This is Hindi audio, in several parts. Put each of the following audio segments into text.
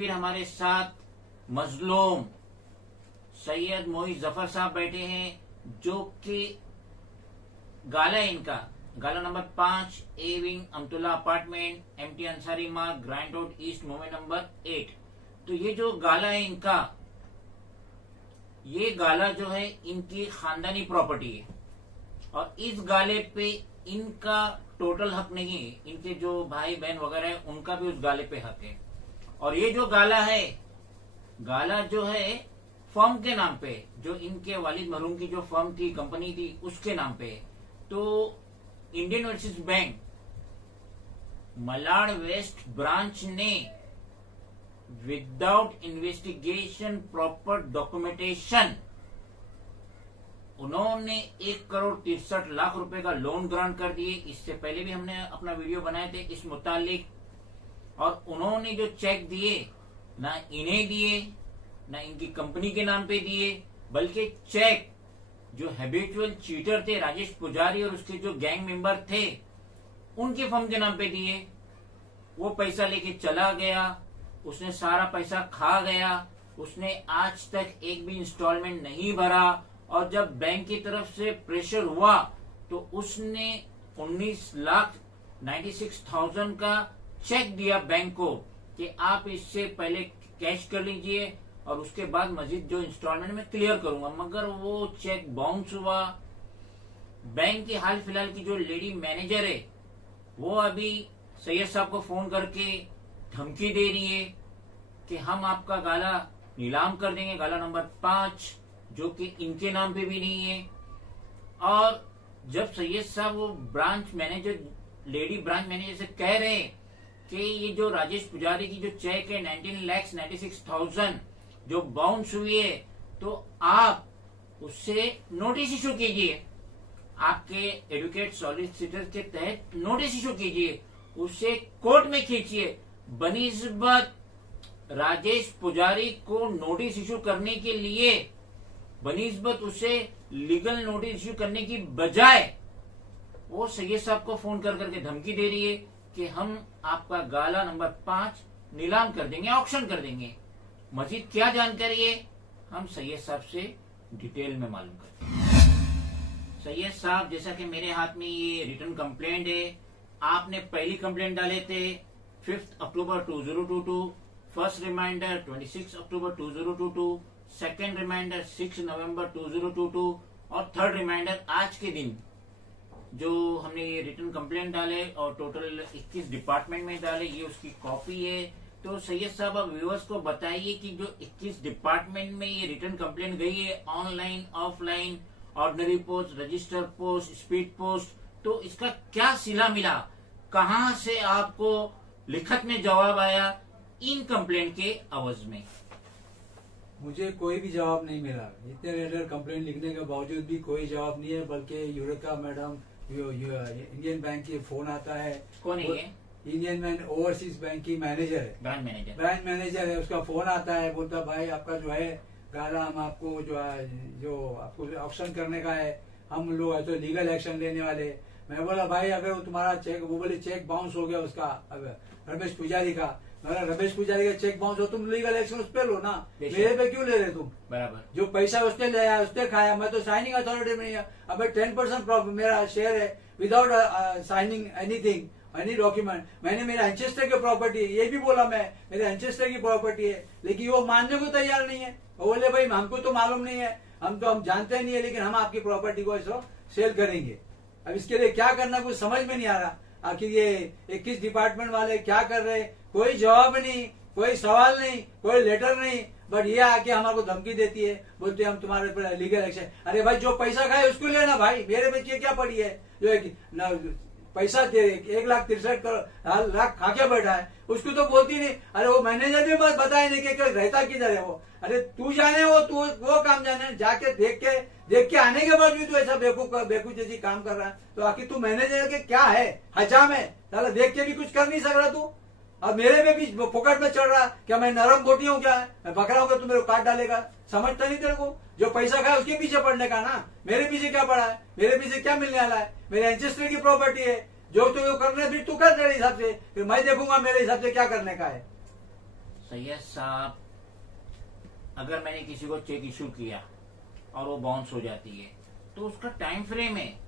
फिर हमारे साथ मजलूम सैयद मोहित जफर साहब बैठे हैं, जो कि गाला इनका गाला नंबर 5 A wing Amatulla apartment MT Ansari मार्ग grand road east Mumbai number 8। तो ये जो गाला है इनका, ये गाला जो है इनकी खानदानी प्रॉपर्टी है और इस गाले पे इनका टोटल हक नहीं है, इनके जो भाई बहन वगैरह है उनका भी उस गाले पे हक है। और ये जो गाला है, गाला जो है फर्म के नाम पे, जो इनके वालिद मरहूम की जो फर्म थी, कंपनी थी, उसके नाम पे। तो Indian Overseas Bank Malad West branch ने विदाउट इन्वेस्टिगेशन प्रॉपर डॉक्यूमेंटेशन उन्होंने 1,63,00,000 रुपए का लोन ग्रांट कर दिए। इससे पहले भी हमने अपना वीडियो बनाए थे इस मुतालिक। और उन्होंने जो चेक दिए, ना इन्हें दिए ना इनकी कंपनी के नाम पे दिए, बल्कि चेक जो हैबिचुअल चीटर थे राजेश पुजारी और उसके जो गैंग मेंबर थे उनके फर्म के नाम पे दिए। वो पैसा लेके चला गया, उसने सारा पैसा खा गया, उसने आज तक एक भी इंस्टॉलमेंट नहीं भरा। और जब बैंक की तरफ से प्रेशर हुआ तो उसने 19,96,000 का चेक दिया बैंक को कि आप इससे पहले कैश कर लीजिए और उसके बाद मजीद जो इंस्टॉलमेंट में क्लियर करूंगा, मगर वो चेक बाउंस हुआ। बैंक की हाल फिलहाल की जो लेडी मैनेजर है वो अभी सैयद साहब को फोन करके धमकी दे रही है कि हम आपका गाला नीलाम कर देंगे, गाला नंबर 5, जो कि इनके नाम पे भी नहीं है। और जब सैयद साहब वो branch manager, lady branch manager से कह रहे हैं कि ये जो राजेश पुजारी की जो चेक है 19,96,000 जो बाउंस हुई है, तो आप उससे नोटिस इशू कीजिए, आपके एडवोकेट सॉलिसिटर के तहत नोटिस इशू कीजिए, उसे कोर्ट में खींचिए। बनिस्बत राजेश पुजारी को नोटिस इशू करने के लिए, बनिस्बत उसे लीगल नोटिस इशू करने की बजाय वो सैयद साहब को फोन कर करके धमकी दे रही है कि हम आपका गाला नंबर 5 नीलाम कर देंगे, ऑक्शन कर देंगे। मजीद क्या जानकारी है हम सैयद साहब से डिटेल में मालूम करते हैं। सैयद साहब, जैसा कि मेरे हाथ में ये रिटर्न कंप्लेंट है, आपने पहली कंप्लेंट डाले थे 5 अक्टूबर 2022, फर्स्ट रिमाइंडर 26 अक्टूबर 2022, सेकेंड रिमाइंडर 6 नवंबर 2022 और थर्ड रिमाइंडर आज के दिन जो हमने ये रिटर्न कंप्लेंट डाले और टोटल 21 डिपार्टमेंट में डाले, ये उसकी कॉपी है। तो सैयद साहब अब व्यूअर्स को बताइए कि जो 21 डिपार्टमेंट में ये रिटर्न कंप्लेंट गई है, online, offline, ordinary post, register post, speed post, तो इसका क्या सिला मिला, कहां से आपको लिखत में जवाब आया इन कंप्लेंट के अवज में? मुझे कोई भी जवाब नहीं मिला। इतने लेटर कंप्लेंट लिखने के बावजूद भी कोई जवाब नहीं है, बल्कि यूरेका मैडम इंडियन बैंक की फोन आता है। कौन है ये? इंडियन बैंक ओवरसीज बैंक की मैनेजर है, ब्रांच मैनेजर है। उसका फोन आता है, बोलता भाई आपका जो है गाला हम आपको जो आपको ऑप्शन करने का है, हम लोग है तो लीगल एक्शन लेने वाले। मैं बोला भाई अगर वो तुम्हारा चेक, वो बोले चेक बाउंस हो गया उसका रमेश पुजारी का। मेरा रमेश पुजारी का चेक बाउंस हो, तुम लीगल एक्शन उस पे लो ना, मेरे पे क्यों ले रहे तुम? बराबर, जो पैसा उसने ले आया उसने खाया, मैं तो साइनिंग अथॉरिटी में नहीं है। अब 10% प्रॉफिट मेरा शेयर है without signing anything, any document. मैंने मेरे एंचेस्टर की प्रॉपर्टी है, ये भी बोला मैं मेरे एंचेस्टर की प्रॉपर्टी है, लेकिन वो मानने को तैयार नहीं है। वो बोले भाई हमको तो मालूम नहीं है, हम जानते नहीं है, लेकिन हम आपकी प्रॉपर्टी को ऐसा सेल करेंगे। अब इसके लिए क्या करना कुछ समझ में नहीं आ रहा। आखिर ये 21 डिपार्टमेंट वाले क्या कर रहे, कोई जवाब नहीं, कोई सवाल नहीं, कोई लेटर नहीं, बट ये आके हमारे धमकी देती है, बोलते हैं हम तुम्हारे पर लीगल एक्शन। अरे भाई जो पैसा खाए उसको लेना भाई, मेरे बच्चे क्या पड़ी है जो पैसा दे 1,63,00,000 खा के बैठा है, उसको तो बोलती नहीं। अरे वो मैनेजर भी मत बताए नहीं कि रहता किधर है वो। अरे तू जाने वो काम जाने, जाके देख के आने के बाद भी तू ऐसा बेवकूफ जैसी काम कर रहा है, तो आखिर तू मैनेजर के क्या है, हजाम है साला, देख के भी कुछ कर नहीं सक रहा तू। अब मेरे पे भी फोकट में चढ़ रहा, क्या मैं नरम बोटी हूँ क्या? मैं बकरा हूँ, तू मेरे को काट डालेगा? समझता नहीं तेरे को? जो पैसा खाया उसके पीछे पड़ने का ना, मेरे पीछे क्या पड़ा है, मेरे पीछे क्या मिलने वाला है? मेरे एंचेस्टर की प्रॉपर्टी है, जो तू करने फिर तू कर तेरे हिसाब से, फिर मैं देखूंगा मेरे हिसाब से क्या करने का है। सैयद साहब, अगर मैंने किसी को चेक इशू किया और वो बाउंस हो जाती है तो उसका टाइम फ्रेम है,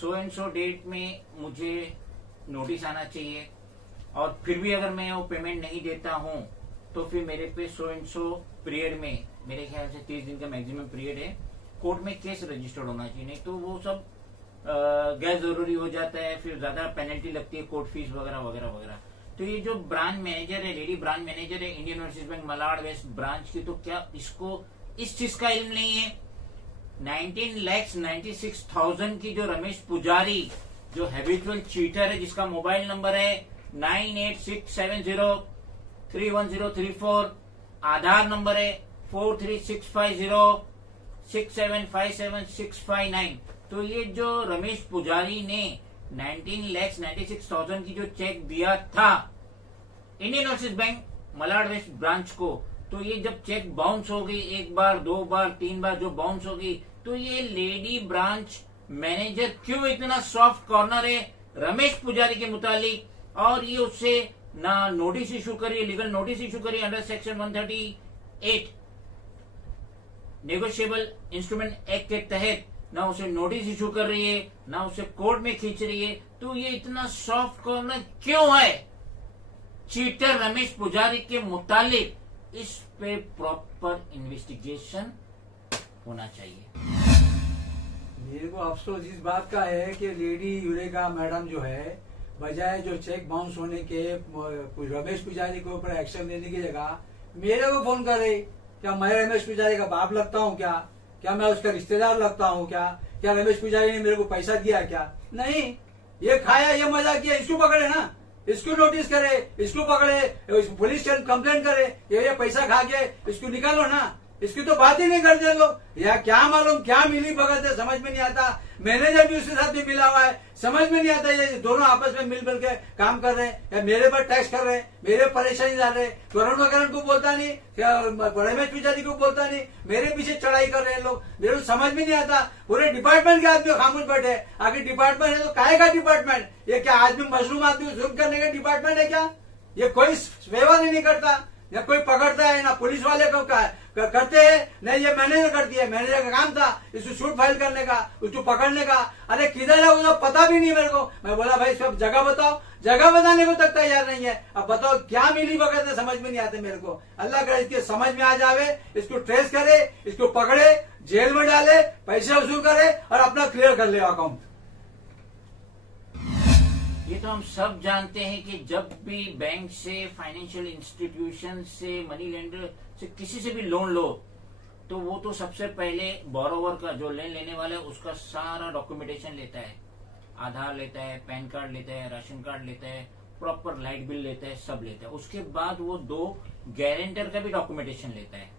सो एंड सो डेट में मुझे नोटिस आना चाहिए, और फिर भी अगर मैं वो पेमेंट नहीं देता हूँ तो फिर मेरे पे सो एंड सो पीरियड में, मेरे ख्याल से 30 दिन का मैक्सिमम पीरियड है, कोर्ट में केस रजिस्टर्ड होना चाहिए, नहीं तो वो सब गैर जरूरी हो जाता है, फिर ज्यादा पेनल्टी लगती है, कोर्ट फीस वगैरह वगैरह वगैरह। तो ये जो ब्रांच मैनेजर है, लेडी ब्रांच मैनेजर है Indian Overseas Bank Malad West branch की, तो क्या इसको इस चीज का इल्म नहीं है? 19,96,000 की जो रमेश पुजारी जो हैबिचुअल चीटर है, जिसका मोबाइल नंबर है 9867031034, आधार नंबर है 436506757659, तो ये जो रमेश पुजारी ने 19,96,000 की जो चेक दिया था Indian Overseas Bank Malad West branch को, तो ये जब चेक बाउंस हो गई, एक बार, दो बार, तीन बार जो बाउंस हो गई, तो ये लेडी ब्रांच मैनेजर क्यों इतना सॉफ्ट कॉर्नर है रमेश पुजारी के मुतालिक, और ये उससे ना नोटिस इशू करिए, लीगल नोटिस इशू करिए under section 138 negotiable instrument act के तहत, ना उसे नोटिस इशू कर रही है, ना उसे कोर्ट में खींच रही है, तो ये इतना सॉफ्ट कॉर्नर क्यों है चीटर रमेश पुजारी के मुतालिक? इस पे प्रॉपर इन्वेस्टिगेशन होना चाहिए। मेरे को अफसोस इस बात का है कि लेडी यूरेका मैडम जो है, बजाय जो चेक बाउंस होने के रमेश पुजारी के ऊपर एक्शन लेने की जगह मेरे को फोन करे। क्या मैं रमेश पुजारी का बाप लगता हूँ क्या? क्या मैं उसका रिश्तेदार लगता हूँ क्या? क्या रमेश पुजारी ने मेरे को पैसा दिया क्या? नहीं, ये खाया, ये मजा किया, इसको पकड़े ना, इसको नोटिस करे, इसको पकड़े, पुलिस कंप्लेंट करे, ये पैसा खा के इसको निकालो ना। इसकी तो बात ही नहीं करते लोग। या क्या मालूम क्या मिली भगत है, समझ में नहीं आता। मैनेजर भी उसके साथ भी मिला हुआ है, समझ में नहीं आता। ये दोनों आपस में मिल के काम कर रहे हैं, या मेरे पर टैक्स कर रहे हैं, मेरे परेशानी डाल रहे हैं। करण को बोलता नहीं, रमेश पुजारी को बोलता नहीं, मेरे पीछे चढ़ाई कर रहे हैं लोग। मेरे को समझ में नहीं आता। पूरे डिपार्टमेंट के आदमी खामोश बैठे। आखिर डिपार्टमेंट है तो काहे का डिपार्टमेंट? ये क्या आदमी मशरूम आदमी को जुर्म करने का डिपार्टमेंट है क्या? ये कोई व्यवहार ही नहीं करता, या कोई पकड़ता है, ना पुलिस वाले को करते हैं, नहीं ये मैनेजर करती है। मैनेजर का काम था इसको शूट फाइल करने का, उसको पकड़ने का। अरे किधर है उसे पता भी नहीं मेरे को। मैं बोला भाई सब जगह बताओ, जगह बताने को तक तैयार नहीं है। अब बताओ क्या मिली भगत है, समझ में नहीं आते मेरे को। अल्लाह करे इसके समझ में आ जावे, इसको ट्रेस करे, इसको पकड़े, जेल में डाले, पैसे वसूल करे और अपना क्लियर कर ले अकाउंट। ये तो हम सब जानते हैं कि जब भी बैंक से, फाइनेंशियल इंस्टीट्यूशन से, मनी लेंडर से, किसी से भी लोन लो, तो वो तो सबसे पहले बोरोवर का, जो लोन लेने वाला है, उसका सारा डॉक्यूमेंटेशन लेता है। आधार लेता है, पैन कार्ड लेता है, राशन कार्ड लेता है, प्रॉपर लाइट बिल लेता है, सब लेता है। उसके बाद वो 2 गारंटर का भी डॉक्यूमेंटेशन लेता है।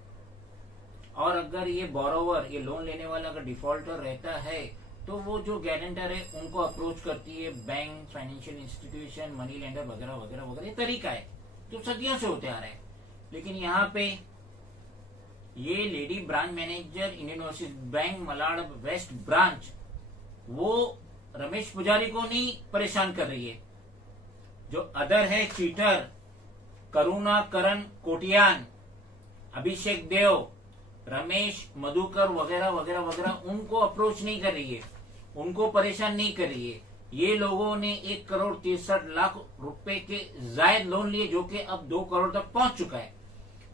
और अगर ये बोरोवर, ये लोन लेने वाला अगर डिफॉल्टर रहता है, तो वो जो गारंटर है उनको अप्रोच करती है bank, financial institution, money lender वगैरह वगैरह वगैरह। ये तरीका है जो सदियों से होते आ रहा है। लेकिन यहाँ पे ये lady branch manager Indian Overseas Bank Malad West branch, वो रमेश पुजारी को नहीं परेशान कर रही है। जो अदर है चीटर, करुणा करण कोटियान, अभिषेक देव, रमेश मधुकर वगैरह वगैरह वगैरह, उनको अप्रोच नहीं कर रही है, उनको परेशान नहीं कर रही है। ये लोगों ने 1,63,00,000 रुपए के जायद लोन लिए, जो कि अब 2 करोड़ तक पहुंच चुका है।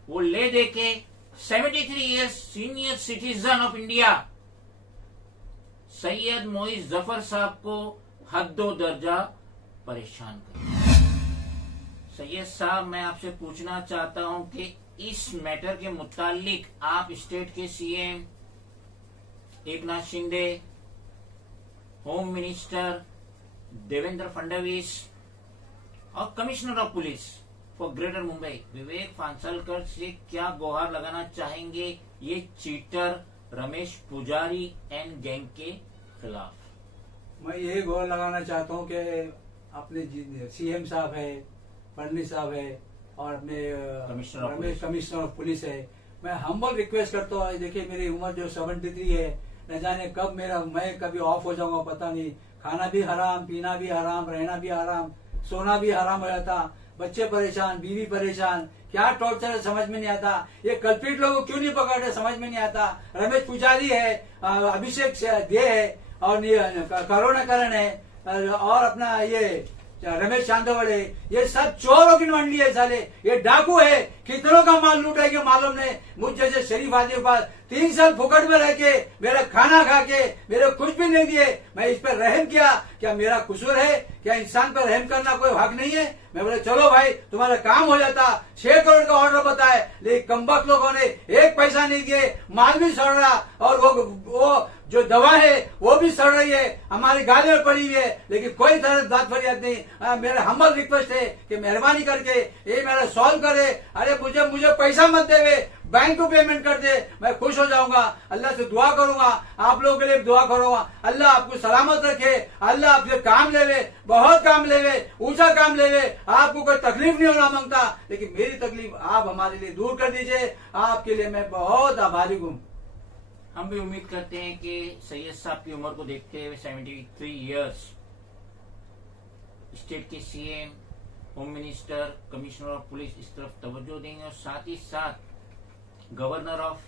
वो ले दे के 73 years senior citizen of India Syed Moiz Zafar साहब को हद्दो दर्जा परेशान कर। सैयद साहब, मैं आपसे पूछना चाहता हूं कि इस मैटर के मुतालिक आप स्टेट के CM Eknath Shinde, home minister Devendra Fadnavis और commissioner of police for greater Mumbai Vivek Phansalkar से क्या गुहार लगाना चाहेंगे ये चीटर रमेश पुजारी एंड गैंग के खिलाफ? मैं यही गुहार लगाना चाहता हूं कि अपने सीएम साहब है, फडणवीस साहब है, और अपने कमिश्नर ऑफ पुलिस है, मैं हम्बल रिक्वेस्ट करता हूँ। देखिए मेरी उम्र जो 73 है, न जाने कब मैं कभी ऑफ हो जाऊंगा पता नहीं। खाना भी हराम, पीना भी हराम, रहना भी हराम, सोना भी हराम हो जाता। बच्चे परेशान, बीवी परेशान, क्या टॉर्चर है समझ में नहीं आता। ये कल्प्रिट लोगों को क्यों नहीं पकड़ रहे समझ में नहीं आता। रमेश पुजारी है, अभिषेक दे है, और करुणाकरण है, और अपना ये रमेश चांदवड़े, ये सब चोरों की मंडली है साले। ये डाकू है, कितनों का माल लूटेंगे मालूम नहीं। मुझ जैसे शरीफ आदमी के पास 3 साल फुकट में रह के, मेरा खाना खा के, मेरे कुछ भी नहीं दिए, मैं इस पर रहम किया, क्या मेरा कसूर है? क्या इंसान पर रहम करना कोई हक नहीं है? मैं बोले चलो भाई तुम्हारा काम हो जाता। 6 करोड़ का ऑर्डर बताए, लेकिन कमबख्त लोगों ने 1 पैसा नहीं दिए, माल भी सड़ रहा, और वो जो दवा है वो भी सड़ रही है, हमारी गाली में पड़ी हुई है, लेकिन कोई तरह दाद फरियाद नहीं। मेरा हम्बल रिक्वेस्ट है कि मेहरबानी करके ये मेरा सॉल्व करे। अरे मुझे पैसा मत देवे, बैंक को पेमेंट कर दे, मैं खुश हो जाऊंगा। अल्लाह से दुआ करूंगा, आप लोगों के लिए दुआ करूंगा, अल्लाह आपको सलामत रखे, अल्लाह आपसे काम लेवे, बहुत काम लेवे, ऊंचा काम लेवे। आपको कोई तकलीफ नहीं होना मांगता, लेकिन मेरी तकलीफ आप हमारे लिए दूर कर दीजिए। आपके लिए मैं बहुत आभारी हूँ। हम भी उम्मीद करते हैं कि सैयद साहब की उम्र को देखते हुए 73 इयर्स स्टेट के CM, home minister, commissioner of police इस तरफ तवज्जो देंगे, और साथ ही साथ governor of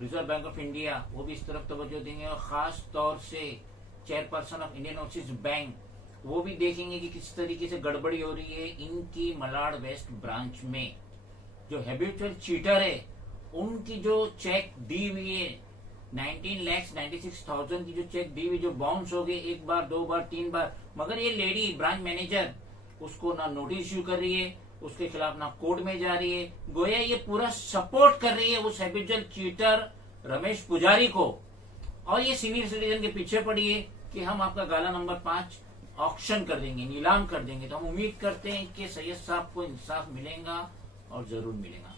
reserve bank of India वो भी इस तरफ तवज्जो देंगे, और खास तौर से chairperson of Indian Overseas bank वो भी देखेंगे कि किस तरीके से गड़बड़ी हो रही है इनकी मलाड वेस्ट ब्रांच में। जो हैबिचुअल चीटर है उनकी जो चेक दी हुई है 19,96,000 की जो चेक दी हुई, जो बाउंस हो गई 1 बार 2 बार 3 बार, मगर ये लेडी ब्रांच मैनेजर उसको ना नोटिस इश्यू कर रही है, उसके खिलाफ ना कोर्ट में जा रही है। गोया ये पूरा सपोर्ट कर रही है उस हैबिचुअल चीटर रमेश पुजारी को, और ये सीनियर सिटीजन के पीछे पड़ी है कि हम आपका गाला नंबर 5 ऑक्शन कर देंगे, नीलाम कर देंगे। तो हम उम्मीद करते हैं कि सैयद साहब को इंसाफ मिलेगा, और जरूर मिलेगा।